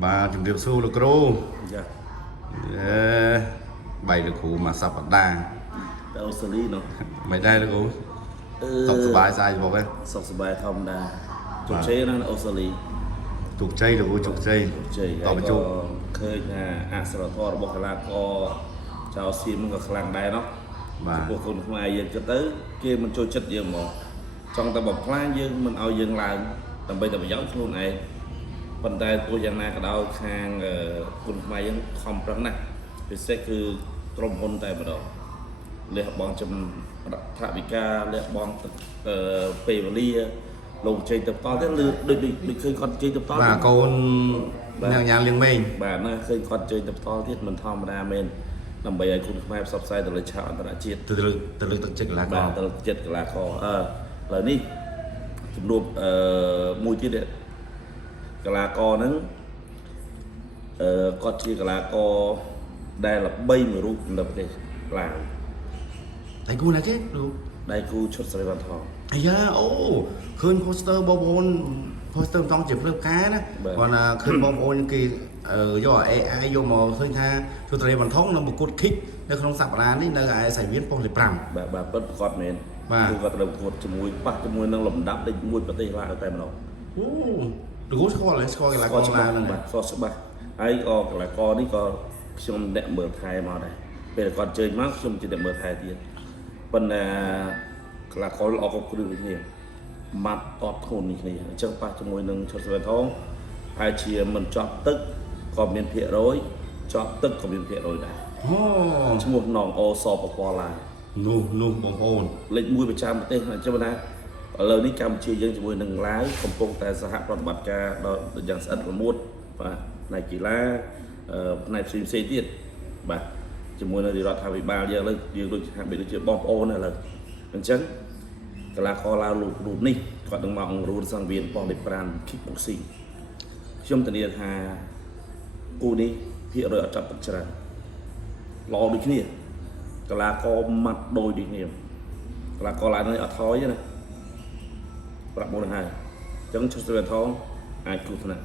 bà chụp điệp xu là cô bay được cụ mà sắp đa đâu xử lý nó mày đây là cụ tập sờ bài saiบอก sọc sờ bài thòng đà chụp chế nó là Australia chụp chay được cụ chụp chayต่อไปจุเคยอาสระทอบอกลาก็ชาวซีมันก็คลังได้เนาะพวกคนมาเยอะก็ตื้อเกมมันโจชัดเยอะหมดจองแต่บอกคลางเยอะมันเอาเยอะลายแต่ไปแต่ไปย้อนខ្លួនឯងប៉ុន្តែตัวយ៉ាងណាក៏ដោយខាងគុណខ្មែរយើងខំប្រឹងណាស់ពិសេសគឺក្រុមហ៊ុនតែម្ដងលះបង់ចំថវិកាលះបង់ពេលវេលាលោកចេញទៅតទៀតលើដូចឃើញគាត់ចេញទៅតបាទកូនញ៉ាំលៀងមេងបាទណាឃើញគាត់ចេញទៅតទៀតមិនធម្មតាមែនដើម្បីឲ្យគុណខ្មែរផ្សព្វផ្សាយទៅលើឆាកអន្តរជាតិទៅលើទឹកចិត្តកីឡាករបាទទៅលើចិត្តកីឡាករឥឡូវនេះជំនួបមួយទៀតកីឡាករហ្នឹងគាត់ជាកីឡាករដែលល្បីមួយរូបនៅប្រទេសឡាវដៃគូណាគេលោកដៃគូឈុតស្រីវ៉ាន់ថងអាយ៉ាអូឃើញ poster បងប្អូន poster មិនต้องជាព្រឹបការណាគាត់ណាឃើញបងប្អូនគេយក AI យកមកឃើញថាឈុតស្រីវ៉ាន់ថងនៅប្រកួត kick នៅក្នុងសប្តាហ៍នេះនៅឯសៃវៀនប៉ុស្តិ៍លេខ5បាទពិតគាត់មែនគឺគាត់ត្រូវប្រកួតជាមួយជាមួយនឹងលំដាប់លេខ1ប្រទេសឡាវតែម្ដងអូលោកស្គាល់កីឡាករឡាវហ្នឹងបាទស្គាល់ច្បាស់ហើយកីឡាករនេះក៏ខ្ញុំអ្នកមើលថែមកដែរពេលគាត់ជើញមកខ្ញុំជាអ្នកមើលថែទៀតប៉ុន្តែកីឡាករល្អគ្រប់គ្រឿងគ្នាម៉ាត់អត់ធូននេះគ្នាអញ្ចឹងប៉ះជាមួយនឹងឈុតស្វែងថងហើយជាមិនចប់ទឹកក៏មានភាគរយចប់ទឹកក៏មានភាគរយដែរអូឈ្មោះនងអូសបពឡានោះបងប្អូនលេខ1ប្រចាំប្រទេសអញ្ចឹងណាឥឡូវនេះកម្ពុជាយើងជាមួយនឹងឡាវកំពុងតែសហប្រតិបត្តិការដល់យ៉ាងស្អិតរមួតបាទផ្នែកកីឡាផ្នែកផ្សេងទៀតបាទជាមួយនៅរដ្ឋាភិបាលយើងឥឡូវយើងដូចហាក់បីដូចជាបងប្អូនឥឡូវអញ្ចឹងកីឡាករឡាវរូបនេះគាត់នឹងមកអង្រួនសង្វៀនប៉ុស្តិ៍លេខ5 kickboxing ខ្ញុំធានាថាគូនេះភាគរយអត់ចាប់ទឹកច្រើនល្អដូចគ្នាកីឡាករម៉ាត់ដូចគ្នាកីឡាករឡាវនេះអត់ថយទេណាប្រាប់មុនហើយអញ្ចឹងឈុតស្វែងថងអាចគ្រោះថ្នាក់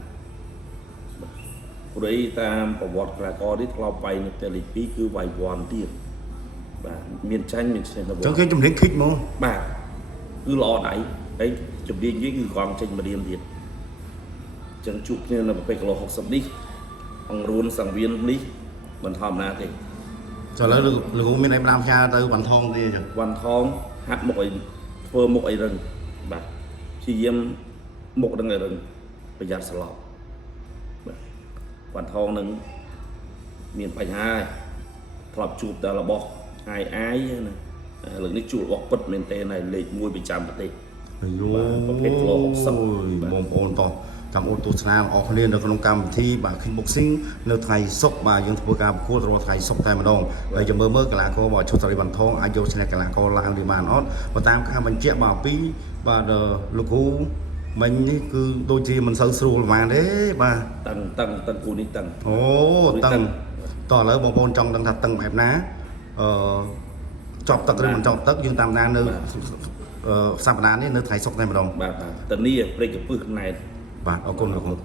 ព្រោះតាមប្រវត្តិកីឡាករនេះធ្លាប់វាយនៅតែលេខ2គឺវាយវ៉ាន់ទៀតបាទមានចាញ់មានឈ្នះទៅចឹងគេជំនាញ kick ហ្មងបាទគឺល្អដៃហើយជំនាញគេគឺកងចេញមករៀនទៀតអញ្ចឹងជួបគ្នានៅប្រភេទគីឡូ60នេះអង្រួនសង្វៀននេះមិនធម្មតាទេចុះឥឡូវលោកមានឯ5ផ្កាទៅវ៉ាន់ថងទេចឹងវ៉ាន់ថងហាត់មុខអីធ្វើមុខអីរឹងបាទព្យាយាមមុខនឹងឲ្យរឹងប្រយ័ត្នស្លាប់បាទវ៉ាន់ថងនឹងមានបញ្ហាធ្លាប់ជួបតែរបស់អាយណាលើកនេះជួបរបស់ពិតមែនទេណែលេខ1ប្រចាំប្រទេសអាយប្រភេទគីឡូ60បងប្អូនតោះកម្មអូនទស្សនាអស់គ្នានៅក្នុងកម្មវិធីបាទ kickboxing នៅថ្ងៃសុក្របាទយើងធ្វើការប្រកួតរាល់ថ្ងៃសុក្រតែម្ដងហើយចាំមើលកីឡាករបាទឈុតស្រីវ៉ាន់ថងអាចយកឈ្នះកីឡាករឡាវនេះបានអត់បើតាមការបញ្ជាក់បាទពីបាទលោកគ្រូមិញនេះគឺដូចជាមិនសូវស្រួលប៉ុន្មានទេបាទតឹងគូនេះតឹងអូតឹងតោះឥឡូវបងប្អូនចង់ដឹងថាតឹងបែបណាចប់ទឹកឬមិនចប់ទឹកយើងតាមដាននៅសប្តាហ៍នេះនៅថ្ងៃសុក្រតែម្ដងបាទតានីព្រៃកពឹសណែតបាទអរគុណលោកគ្រូ